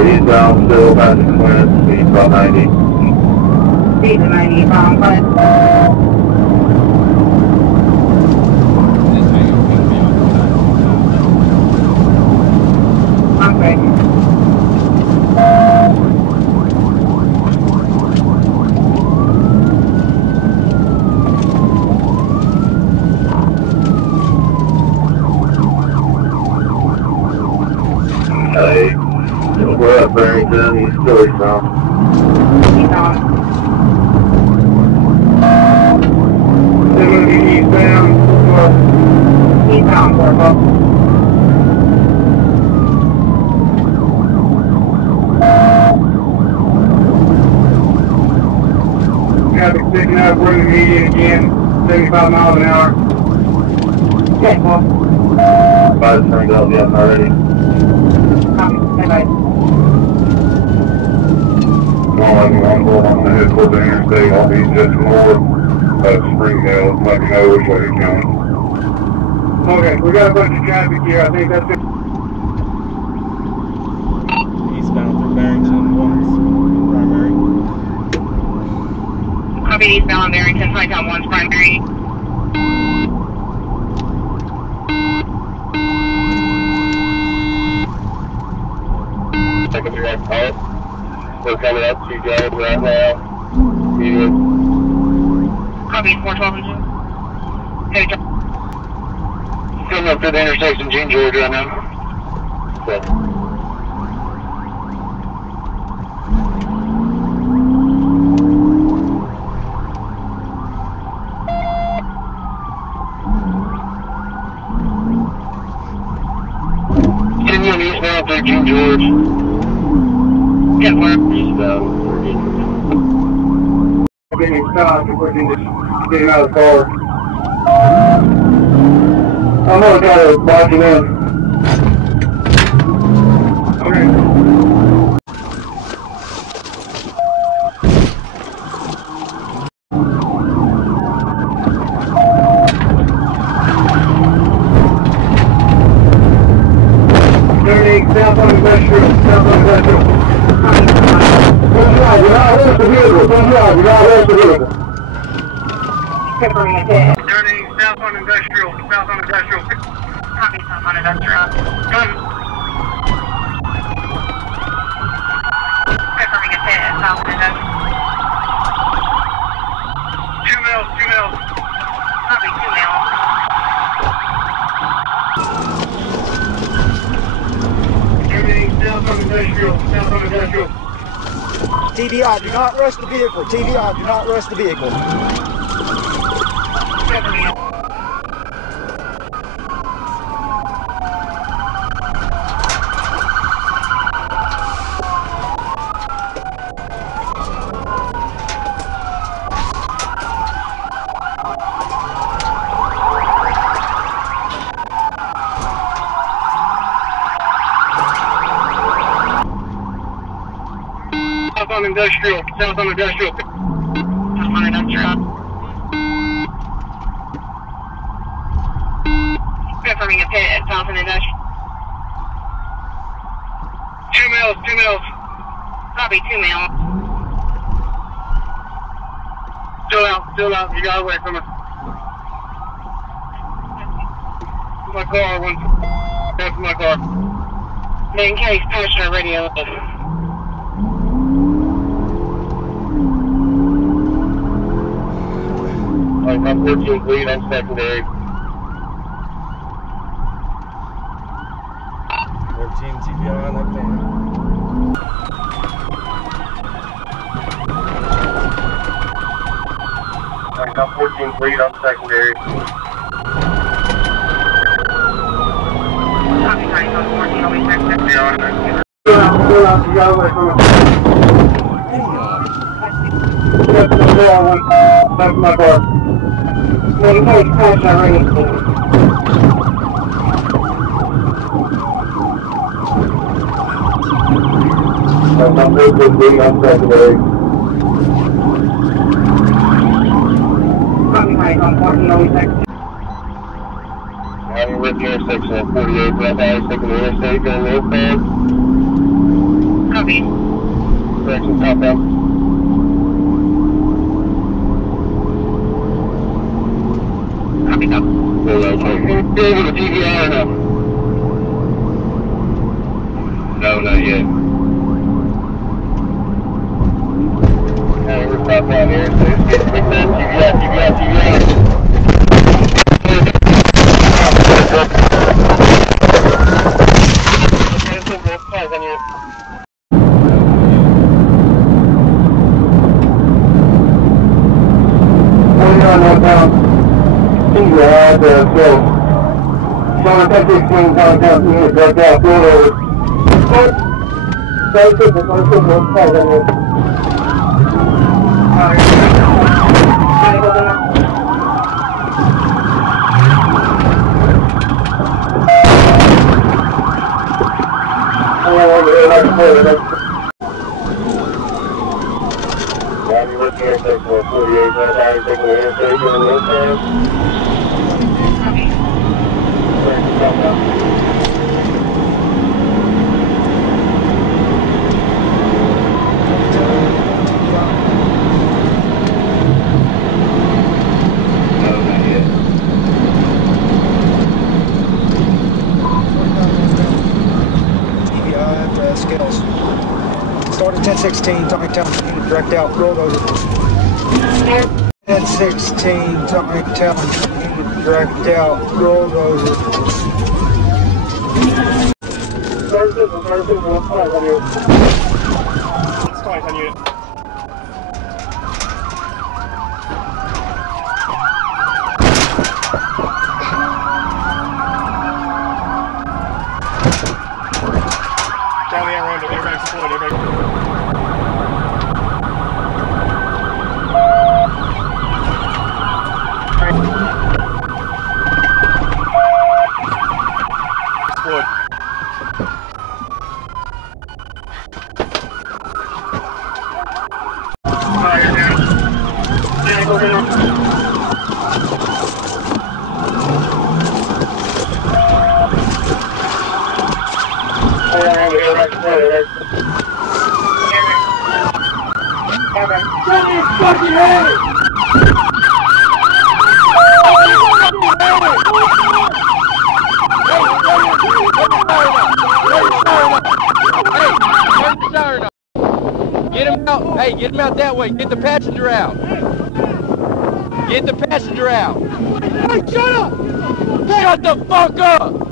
Eastbound, still passing clearance, speed about 90. Speed 90, bound, clearance. I'm great. Hey. We're at Barrington, he's still eastbound. Eastbound. They're going to be eastbound. Eastbound, Corporal. Traffic picking up, we're in the median again, 75 miles an hour. Okay, cool. Five turned out, yeah, already. Copy, bye-bye. One bull on the head towards the interstate, I'll be just north of Springdale, let me know which way you're going. Okay, we got a bunch of traffic here, I think that's it. Eastbound through Barrington, one's primary. Copy, eastbound Barrington, Tontitown 1's primary. Second direct out. We're coming up to you guys right now. Medium. Copy, 412 and 2. Coming up to the intersection, Gene George right now. So. Continuing eastbound through Gene George. Get work. Eastbound. Getting stopped, we're just getting out of the car. I'm gonna try to box him in. Okay. South on industrial, south on industrial. Don't drive, you're not arrest the vehicle. Don't drive, you're not arrest the vehicle. Peppering ahead. Turning south on industrial, south on industrial. Copy, south on industrial. Come. Peppering ahead, south on industrial. 2 mils, 2 mils. Copy, 2 mils. Everything south on industrial, south on industrial. TVI, do not rush the vehicle. TVI, do not rush the vehicle. Peppering ahead. South on industrial, south on industrial. South on industrial. Peppering ahead, south on industrial. 2 mils, 2 mils. Copy, 2 mils. Still out, you got away from us. My car, one. That's my car. Main case, passenger radio. Alright, I'm 14th lead, I'm secondary. 14 TVI on that thing. Alright, I'm 14th lead, I'm secondary. Copy, 14, I'll be secondary. Still out, you got away from us. That's my car. Main case, passenger radio. I'm good with being on secondary. Copy, high, on 14, always next. I'm with the intersection of 48, West Irish, taking the interstate, going northbound. Copy. Direction southbound. Copy, copy. Over to TVI or no? No, not yet. We're southbound here, so it's getting big man. TVI. Tontitown Police Department, Rollover. Scales. Started 1016, Tontitown, unit direct out, Rollover. 1016, Tontitown, unit direct out, Rollover. It's twice on unit. Charlie, around it. Everybody's deployed. Everybody. Deployed. Fucking head! Get him out. Hey, get him out that way. Get the passenger out. Get the passenger out. Hey, shut up! Shut the fuck up!